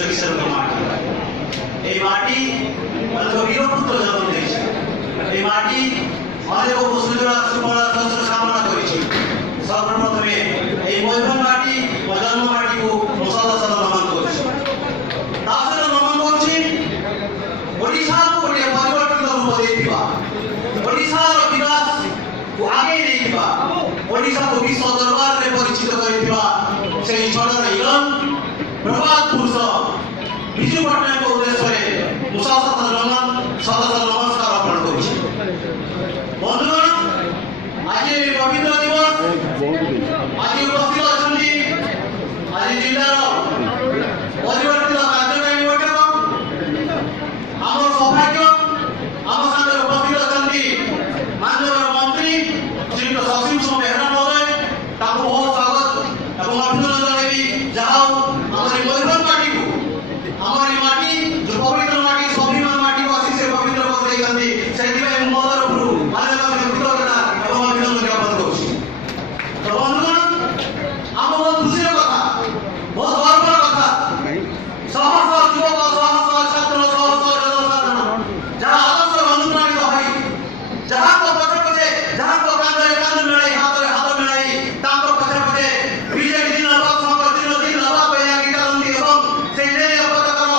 জগিসের মাটি এই মাটি অনেক বীরপুত্র জন্ম দিয়েছে এই মাটি অনেক সুফল কামনা করেছি সর্বপ্রথমে এই ময়ূরভঞ্জ মাটি ও জন্ম মাটিକୁ সদা সদা নমন করছি তাছাড়া নমন করছি ওড়িশাକୁ ଗୋଟିଏ ପରିବର୍ତ୍ତିତ ରୂପ ଦେଇଥିବା ଓଡ଼ିଶାର ବିକାଶକୁ ଆଗେଇ ନେଇଥିବା ଓଡ଼ିଶାକୁ ବିଶ୍ୱ ଦରବାରରେ ପରିଚିତ କରିଥିବା ସେହି ଛଡ଼ର ଇଲମ ପ୍ରବାଦ ପୁରୁଷ ବିଜୁ ପଟ୍ଟନାୟକଙ୍କ ଉଦ୍ଦେଶ୍ୟରେ ମୁଁ ସଦା ନମସ୍କାର ଅର୍ପଣ କରୁଛି ବନ୍ଧୁଗଣ ଆଜି ପବିତ୍ର ଦିବସ ଆଜି ଉପସ୍ଥିତ ଅଛନ୍ତି ଆଜି ଜିଲ୍ଲାର ପରିବର୍ତ୍ତିତ କାର୍ଯ୍ୟକାରୀ ବୈଠକ ଆମ ସୌଭାଗ୍ୟ ଆମ ସାଙ୍ଗରେ ଉପସ୍ଥିତ ଅଛନ୍ତି ମାନ୍ୟବର ମନ୍ତ୍ରୀ ଶ୍ରୀଯୁକ୍ତ ସସୀମ ବେହେରା ମହୋଦୟ ତାଙ୍କୁ ବହୁତ ସ୍ୱାଗତ ଏବଂ ଅଭିନନ୍ଦନ ଜଣାଇବି ଯାହା ହଉ ଆମର এই ময়ূরভঞ্জ মাটিକୁ ଆମର এই ମାଟି ଯେଉଁ ପବିତ୍ର ମାଟି ସ୍ୱାଭିମାନ ମାଟିକୁ ଆସି ସେ ପବିତ୍ର କରିଦେଇଛନ୍ତି ସେଥିପାଇଁ ମୋ ତରଫରୁ ମାନ୍ୟବର କୃତଜ୍ଞତା ଏବଂ ଅଭିନନ୍ଦନ ଜ୍ଞାପନ କରୁଛି ତ ବନ୍ଧୁଗଣ ଆମ ବହୁତ ଖୁସିର କଥା ବହୁତ ଗର୍ବର କଥା ଶହ ଶହ ଯୁବକ ଶହ ଶହ ଛାତ୍ର ଶହ ଶହ ଜନସାଧାରଣ ଯାହା ଆଦର୍ଶରେ ଅନୁପ୍ରାଣିତ ହୋଇ ଯାହାଙ୍କ ପଛେ ପଛେ ଯାହାଙ୍କ କାନ୍ଧରେ କାନ୍ଧ ମିଳାଇ ହାତରେ ହାତ ମିଳାଇ ତାଙ୍କ ପଛେ ପଛେ ବିଜେଡି ଜିନ୍ଦାବାଦ ସଂଘ ଜିନ୍ଦାବାଦ ପାଇଁ ଗୀତ ଗାଆନ୍ତି ଏବଂ ସେହି ନ୍ୟାୟ ପତାକାର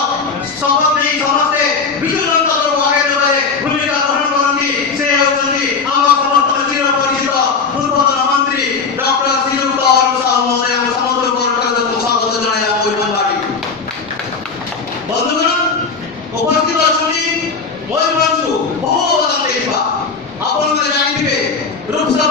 ଶପଥ ନେଇ ସମସ୍ତେ ବିଜୁ ଜନତା ଦଳକୁ ଆଗେଇ ନେବାରେ ଭୂମିକା ଗ୍ରହଣ କରନ୍ତି ସେ ହେଉଛନ୍ତି ଆମ ସମସ୍ତଙ୍କ ଚିର ପରିଚିତ ପୂର୍ବତନ ମନ୍ତ୍ରୀ ଡକ୍ଟର ଶ୍ରୀଯୁକ୍ତ ଅରୁଣ ସାହୁ ମହୋଦୟଙ୍କ ସମସ୍ତଙ୍କୁ ସ୍ୱାଗତ ଜଣାଇ ଆମ ମୟୂରଭଞ୍ଜ ମାଟି ବନ୍ଧୁଗଣ ଉପସ୍ଥିତ ଅଛନ୍ତି ମୟୂରଭଞ୍ଜକୁ ବହୁ ଅବଦାନ ଦେଇଥିବା ଆପଣମାନେ ଜାଣିଥିବେ ରୂପସା